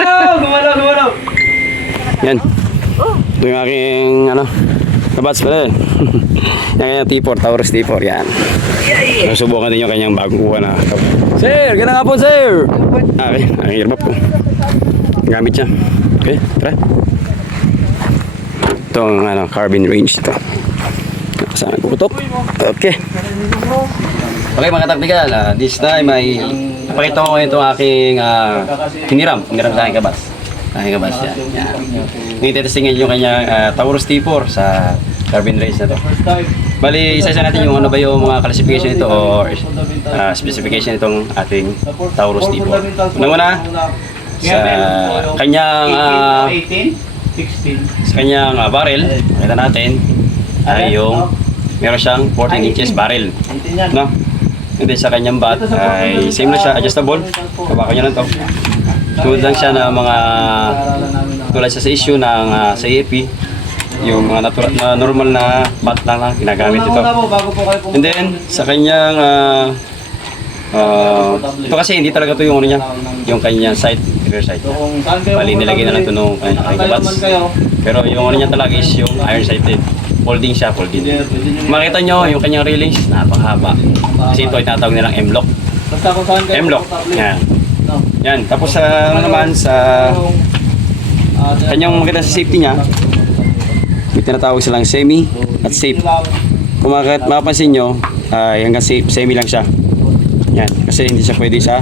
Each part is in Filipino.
Gumalaw. Yan. Ito yung aking, kabats pala eh. Yan yung T4, Taurus T4, yan. Susubukan din yung kanyang bagong kuha na. Sir, ganda nga po, sir! Okay, ang earbop ko. Gamit siya. Okay, tara. Ito ang carbon range ito. Saan putok? Okay. Okay mga taktikal, this time ay napakita ko itong aking hiniram sa aking kabas. Aking kabas yan. Ngayon testingin yung kanyang Taurus T4 sa carbon range na to. Bali, isa-isa natin yung ano ba yung mga classification nito or specification itong ating Taurus T4. Una-una, sa kanyang barrel, makita natin ay yung meron siyang 14 inches barrel. No? And then sa kanyang bat ay same na siya, adjustable. Kabaka nyo lang to. Sunod lang siya na mga tulad sa issue ng sa EFP, yung mga natural na normal na bat lang ginagamit ito. And then sa kanyang ito kasi hindi talaga ito yung ano niya, yung kanyang sight, rear sight. Bali nilagay na lang ito nung kanyang bats. Pero yung ano niya talaga is yung iron sighted. Folding siya, folding. Makita nyo yung kanyang railings, napakahaba. Kasi ito ay tinatawag nilang M-lock. M-lock. Yan. Yan. Tapos ano naman sa kanyang makita sa safety niya, may tinatawag silang semi at safe. Kung mapapansin nyo, hanggang safe, semi lang siya. Yan. Kasi hindi siya pwede sa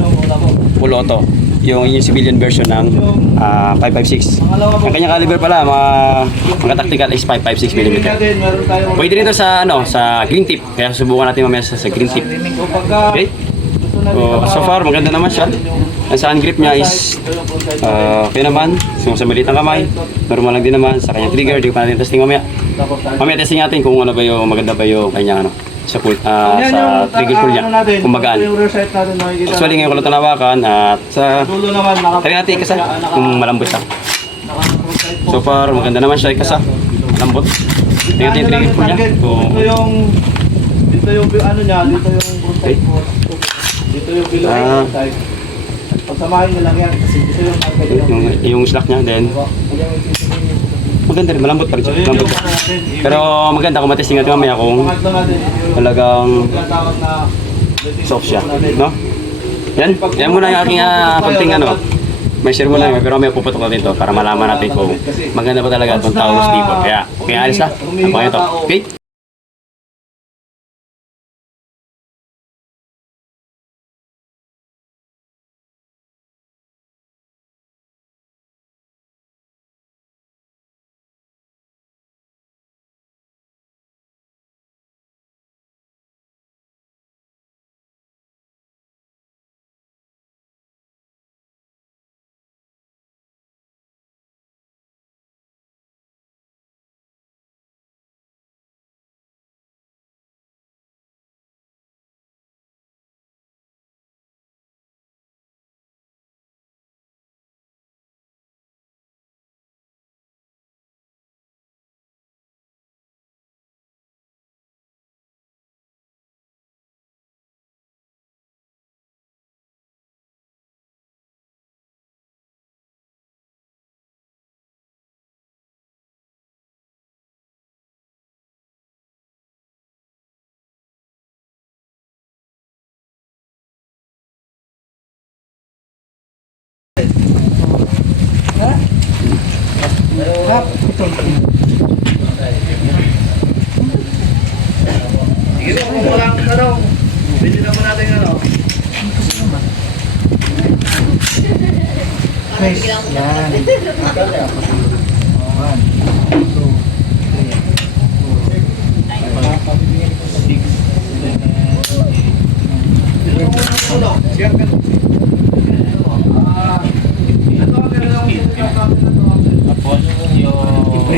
full auto. Yung civilian version ng 556. Ang kanyang caliber pala, mga tactical is 556mm. Pwede rin ito sa, sa green tip. Kaya subukan natin mamaya sa green tip. Okay? So far, maganda naman siya. Ang saan grip niya is okay naman. Sa maliit ang kamay. Normal lang din naman. Sa kanyang trigger, di pa natin testing mamaya. Mamaya testing natin kung ano ba yung maganda ba yung kanyang sa trigger pull niya, kung magaan. Actually ngayon ko lang tanawakan at sa tali natin ikasa kung malambot siya. So far maganda naman siya ikasa, malambot. Tingnan natin yung trigger pull niya. Dito yung ano niya, dito yung brute po. Dito yung below side. Pagsamahin mo lang yan kasi dito yung slack niya then maganda rin, malambot pa rin siya. Malambot siya. Pero maganda kung matesting natin mamaya kung talagang soft siya. No? Yan. Yan muna yung aking konting may share muna yun. Pero may puputok natin ito para malaman natin kung maganda ba talaga itong Taurus T4. Kaya alis na. Abangan ito. Okay? Sige mo, kung walang tanong, pwede naman natin Nice. Yan. 1, 2, 3,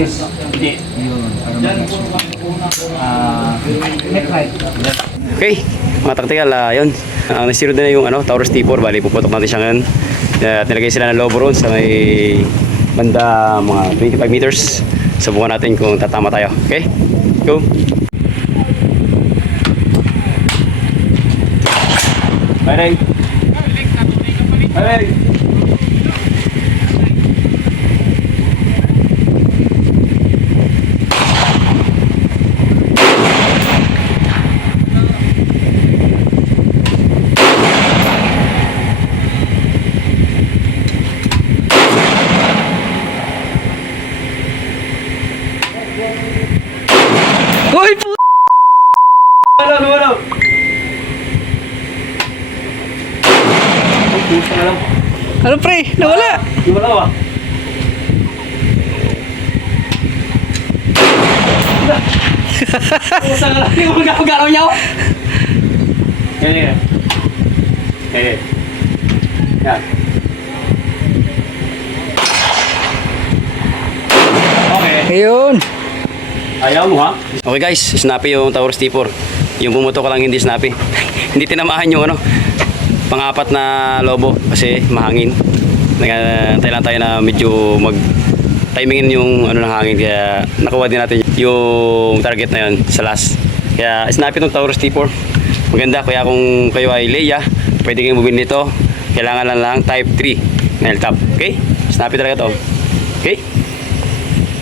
6, 7, 8. Okay, mga taktikal, yun. Ang nasiro din na yung Taurus T4. Bali, puputok natin siya ngayon. Nilagay sila ng lobo roon sa may banda mga 25 meters. Subukan natin kung tatama tayo. Okay, go! Bye, Ray! Bye, Ray! Pusa na lang. Ano pre? Nawala. Di wala ba? Pusa na lang. Yung galaw niya oh. Ganyan. Ganyan. Yan. Okay. Ayun. Ayaw mo ha? Okay guys, snappy yung Taurus T4. Yung bumoto ka lang hindi snappy. Hindi tinamahan yung ano, pang-apat na lobo kasi mahangin. Nagantay lang tayo na medyo timingin yung ano ng hangin kaya nakuha din natin yung target na yun sa last. Kaya snappy itong Taurus T4. Maganda kaya kung kayo ay Leia, pwede kayong bumili nito. Kailangan lang type 3 na L-top. Okay? Snappy talaga to. Okay?